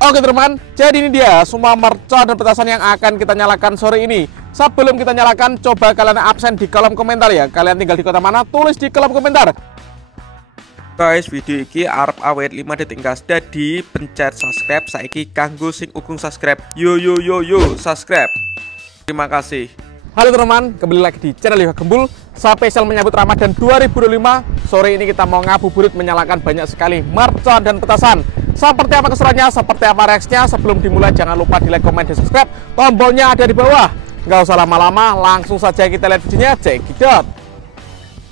Oke teman, jadi ini dia semua mercon dan petasan yang akan kita nyalakan sore ini. Sebelum kita nyalakan, coba kalian absen di kolom komentar ya. Kalian tinggal di kota mana, tulis di kolom komentar. Guys, video ini arep awet 5 detik gas. Jadi pencet subscribe saiki kanggo sing ukung subscribe. Yo subscribe. Terima kasih. Halo teman, kembali lagi di channel Yoga Gembul. Spesial menyambut Ramadan 2025. Sore ini kita mau ngabuburit menyalakan banyak sekali mercon dan petasan. Seperti apa keseruannya, seperti apa reaksinya. Sebelum dimulai jangan lupa di like, komen, dan subscribe. Tombolnya ada di bawah. Nggak usah lama-lama, langsung saja kita lihat videonya. Check it out.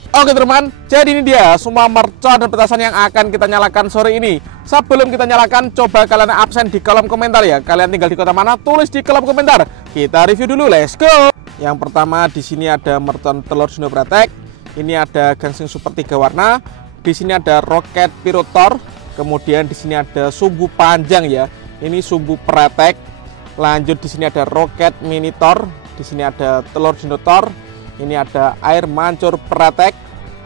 Oke teman, jadi ini dia semua mercon dan petasan yang akan kita nyalakan sore ini. Sebelum kita nyalakan, coba kalian absen di kolom komentar ya. Kalian tinggal di kota mana, tulis di kolom komentar. Kita review dulu, let's go. Yang pertama di sini ada mercon telur Dino Pratek. Ini ada gangsing super 3 warna. Di sini ada roket pirotor. Kemudian di sini ada sumbu panjang ya. Ini sumbu Pratek. Lanjut di sini ada roket minitor. Di sini ada telur dinotor. Ini ada air mancur Pratek.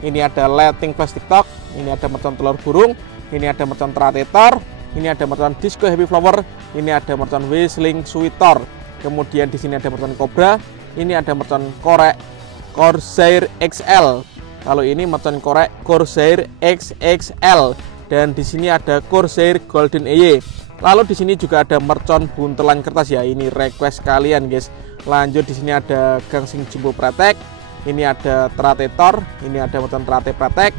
Ini ada lighting plastik tok. Ini ada mercon telur burung. Ini ada mercon teratetor. Ini ada mercon disco happy flower. Ini ada mercon whistling sweetor. Kemudian di sini ada mercon cobra. Ini ada mercon korek Corsair XL. Kalau ini mercon korek Corsair XXL. Dan di sini ada Corsair Golden EY. Lalu di sini juga ada mercon buntelan kertas ya. Ini request kalian guys. Lanjut di sini ada gangsing jumbo Pratek. Ini ada teratetor. Ini ada mercon terate Pratek.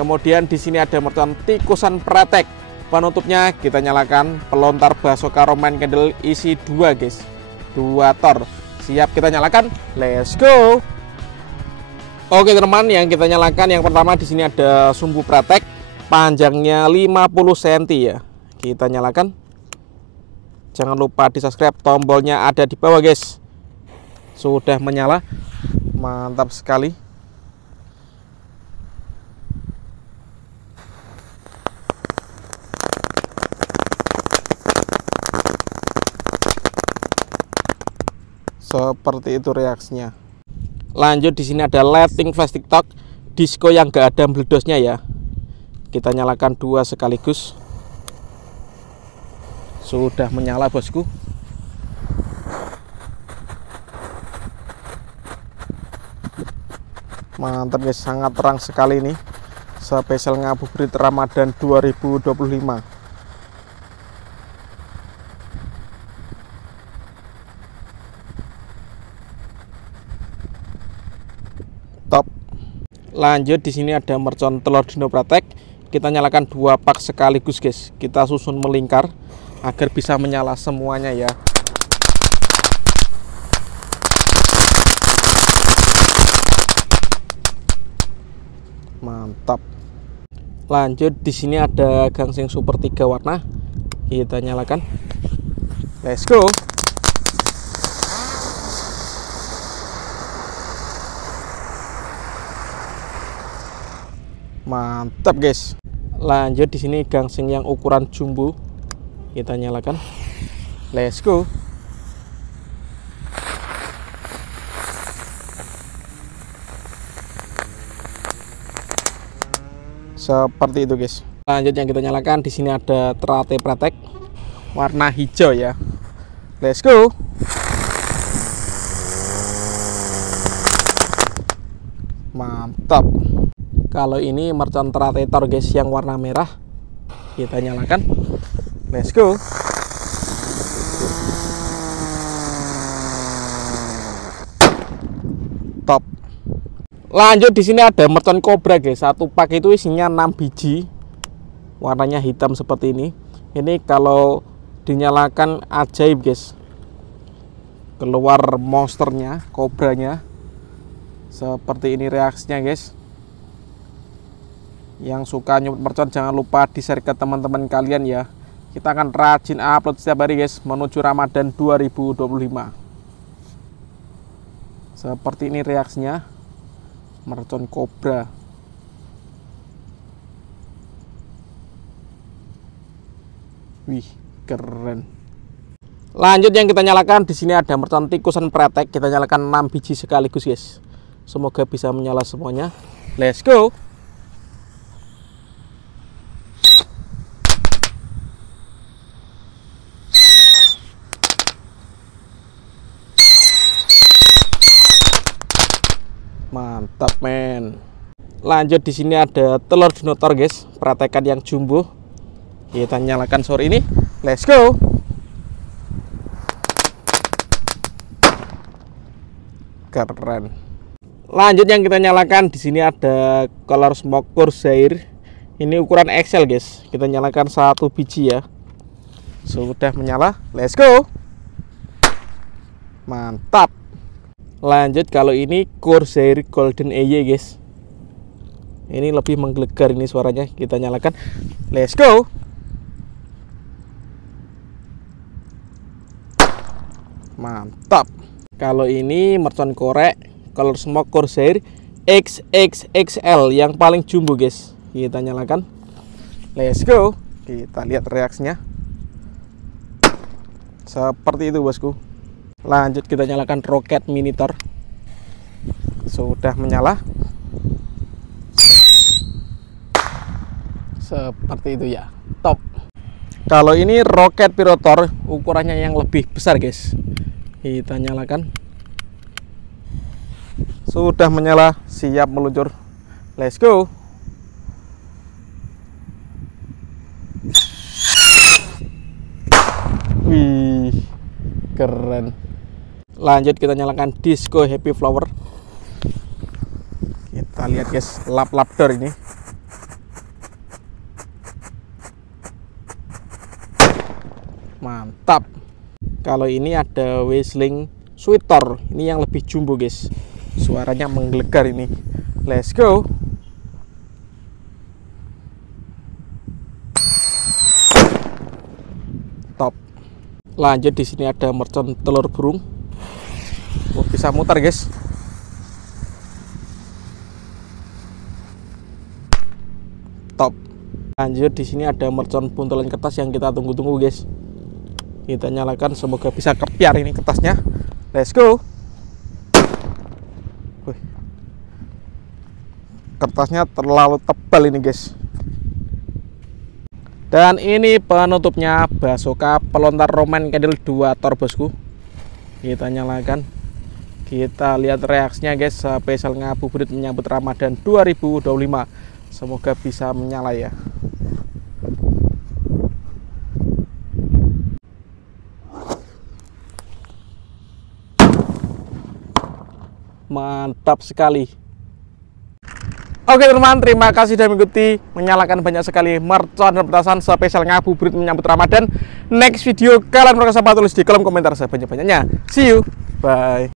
Kemudian di sini ada mercon tikusan Pratek. Penutupnya kita nyalakan pelontar basoka Roman candle isi 2 guys. 2 tor. Siap kita nyalakan. Let's go. Oke teman, yang kita nyalakan yang pertama di sini ada sumbu Pratek. Panjangnya 50 cm ya. Kita nyalakan. Jangan lupa di subscribe, tombolnya ada di bawah guys. Sudah menyala. Mantap sekali. Seperti itu reaksinya. Lanjut di sini ada lighting plastik tok disco yang gak ada meledosnya ya. Kita nyalakan 2 sekaligus. Sudah menyala bosku. Mantap guys, sangat terang sekali ini. Spesial ngabuburit Ramadan 2025. Top. Lanjut di sini ada mercon telur Dino Pratek. Kita nyalakan 2 pak sekaligus guys. Kita susun melingkar agar bisa menyala semuanya ya. Mantap. Lanjut di sini ada gangsing super 3 warna. Kita nyalakan. Let's go. Mantap guys. Lanjut di sini gangsing yang ukuran jumbo. Kita nyalakan. Let's go. Seperti itu guys. Lanjut yang kita nyalakan di sini ada terate Pratek warna hijau ya. Let's go. Mantap. Kalau ini mercon teratetor guys yang warna merah. Kita nyalakan. Let's go. Top. Lanjut di sini ada mercon cobra guys. 1 pak itu isinya 6 biji. Warnanya hitam seperti ini. Ini kalau dinyalakan ajaib guys. Keluar monsternya, kobranya. Seperti ini reaksinya guys. Yang suka nyebut mercon jangan lupa di-share ke teman-teman kalian ya. Kita akan rajin upload setiap hari guys menuju Ramadan 2025. Seperti ini reaksinya. Mercon kobra. Wih, keren. Lanjut yang kita nyalakan di sini ada mercon tikusan Pratek. Kita nyalakan 6 biji sekaligus guys. Semoga bisa menyala semuanya. Let's go. Mantap men. Lanjut, di sini ada telur dinotor guys, praktekan yang jumbo. Kita nyalakan sore ini. Let's go. Keren. Lanjut yang kita nyalakan, di sini ada color smoke Corsair. Ini ukuran XL guys. Kita nyalakan 1 biji ya. Sudah menyala. Let's go. Mantap. Lanjut, kalau ini Corsair Golden EY guys. Ini lebih menggelegar ini suaranya. Kita nyalakan. Let's go. Mantap. Kalau ini mercon korek color smoke Corsair XXXL yang paling jumbo guys. Kita nyalakan. Let's go. Kita lihat reaksinya. Seperti itu bosku. Lanjut, kita nyalakan roket minitor. Sudah menyala. Seperti itu ya, top. Kalau ini roket pirotor, ukurannya yang lebih besar guys. Kita nyalakan. Sudah menyala, siap meluncur. Let's go. Wih, keren. Lanjut, kita nyalakan Disco Happy Flower. Kita lihat guys, lap-lap door ini. Mantap. Kalau ini ada Whistling Sweetor, ini yang lebih jumbo guys. Suaranya menggelegar ini. Let's go. Top. Lanjut, di sini ada mercon telur burung. Oh, bisa mutar guys. Top. Lanjut, di sini ada mercon buntelan kertas yang kita tunggu-tunggu guys. Kita nyalakan, semoga bisa kepiar ini kertasnya. Let's go. Wih. Kertasnya terlalu tebal ini guys. Dan ini penutupnya Basoka pelontar Roman Candle 2 Tor bosku. Kita nyalakan. Kita lihat reaksinya guys. Spesial ngabuburit menyambut Ramadan 2025. Semoga bisa menyala ya. Mantap sekali. Oke teman-teman, terima kasih sudah mengikuti. Menyalakan banyak sekali mercon dan petasan spesial ngabuburit menyambut Ramadan. Next video kalian merasa apa, tulis di kolom komentar sebanyak-banyaknya. See you, bye.